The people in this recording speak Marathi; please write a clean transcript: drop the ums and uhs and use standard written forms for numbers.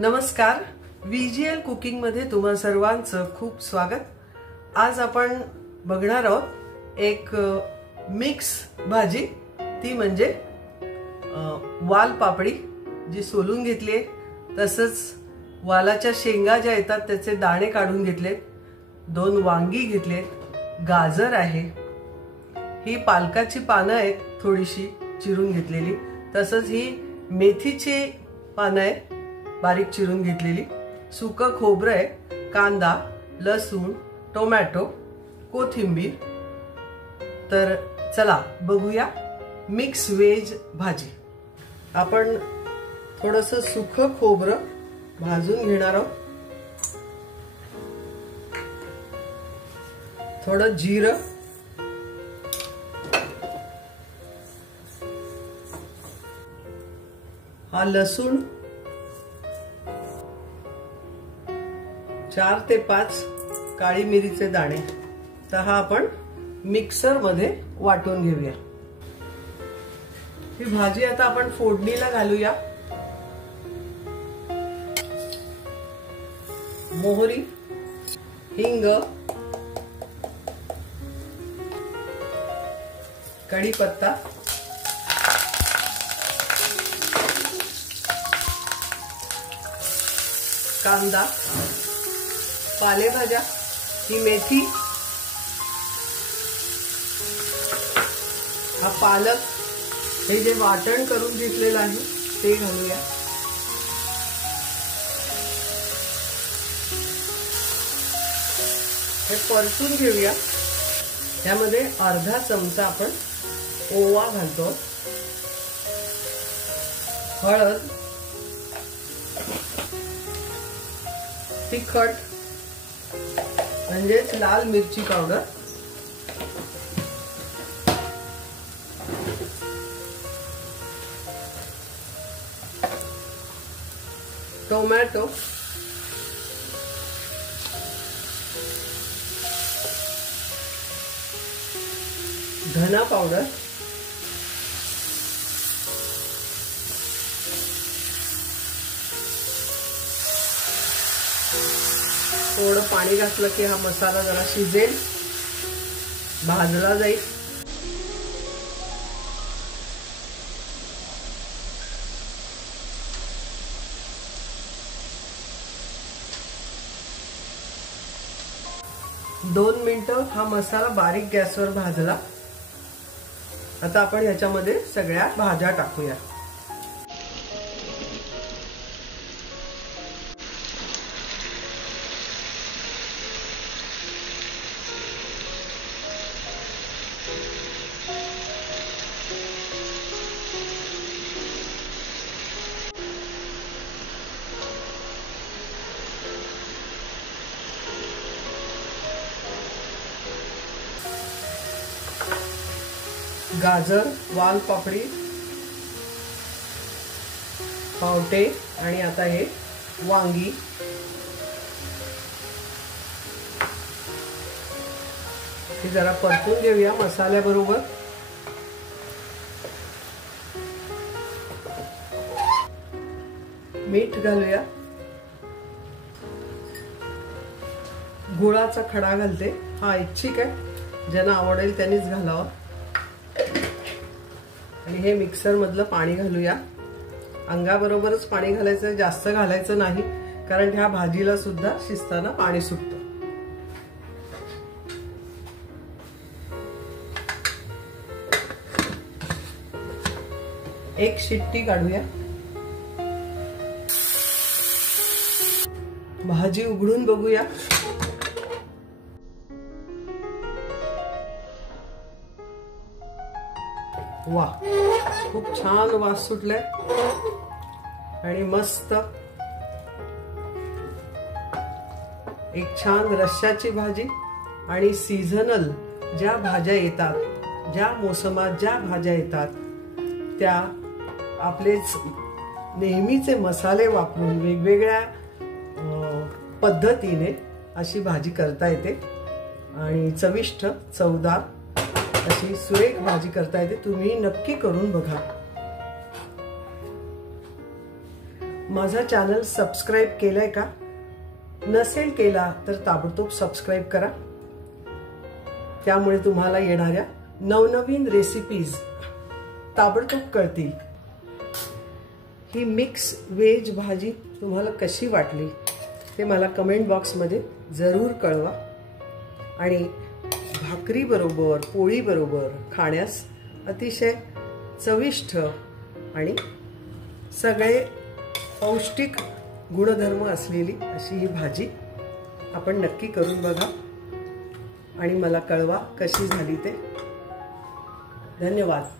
नमस्कार, VGL कुकिंग मध्ये तुम्हा सर्वांचं खूप स्वागत। आज आपण बघणार आहोत एक मिक्स भाजी, ती म्हणजे वाल पापडी जी सोलून घेतली आहे, तसंच वालाच्या शेंगा ज्या येतात त्याचे दाणे काढून घेतलेत, 2 वांगी घेतलेत, गाजर आहे, ही पालकाची पानं आहेत थोडीशी चिरून घेतलेली, तसंच ही मेथीची पानं आहेत बारीक चिरून घेतलेली, सुकं खोबरं आहे, कांदा, लसूण, टोमॅटो, कोथिंबीर। तर चला बघूया मिक्स वेज भाजी। आपण थोडंसं सुकं खोबरं भाजून घेणार आहोत, थोडं जिरं, हा लसूण, 4 ते 5 काळी मिरीचे दाणे। तर हा आपण मिक्सर मध्ये वाटून घेऊया। ही भाजी आता आपण फोडणीला घालूया। मोहरी, हिंग, कढीपत्ता, कांदा, पालेभाज्या, ही मेथी, हा पालक, हे जे वाटण करून घेतलेलं आहे ते घालूया। हे परतून घेऊया। यामध्ये अर्धा चमचा आपण ओवा घालतो, हळद, तिखट म्हणजेच लाल मिरची पावडर, टोमॅटो, धना पावडर, थोडं पाणी घातलं की हा मसाला जरा शिजेल, भाजला जाईल। दोन मिनिटं हा मसाला बारीक गॅसवर भाजला। आता आपण ह्याच्यामध्ये सगळ्या भाज्या टाकूया। गाजर, वाल पापडी, पावटे आणि आता हे वांगी, हे जरा परतून घेऊया मसाल्याबरोबर। मीठ घालूया, गुळाचा खडा घालते, हा ऐच्छिक आहे, ज्यांना आवडेल त्यांनीच घालावा। आणि हे मिक्सर मधलं पाणी घालूया। अंगाबरोबरच पाणी घालायचं, जास्त घालायचं नाही, कारण ह्या भाजीला सुद्धा शिजताना पाणी सुटतं। एक शिट्टी काढूया। भाजी उघडून बघूया। वाह, खूप छान वास सुटलाय आणि मस्त एक छान रश्श्याची भाजी। आणि सीझनल ज्या भाज्या येतात, ज्या मोसमात ज्या भाज्या येतात, त्या आपलेच नेहमीचे मसाले वापरून वेगवेगळ्या पद्धतीने अशी भाजी करता येते आणि चविष्ट, चवदार अशी सुरेख भाजी करता येते। तुम्ही नक्की करून बघा। माझा चॅनल सबस्क्राईब केलाय का? नसेल केला तर ताबडतोब सबस्क्राईब करा. त्यामुळे तुम्हाला येणाऱ्या नवनवीन रेसिपीज ताबडतोब कळतील. ही मिक्स व्हेज भाजी तुम्हाला कशी वाटली ते मला कमेंट बॉक्समध्ये जरूर कळवा. आणि भाकरी बरोबर, पोळी बरोबर खाण्यास अतिशय चविष्ट आणि सगळे पौष्टिक गुणधर्म असलेली अशी ही भाजी आपण नक्की करून बघा आणि मला कळवा कशी झाली ते. धन्यवाद.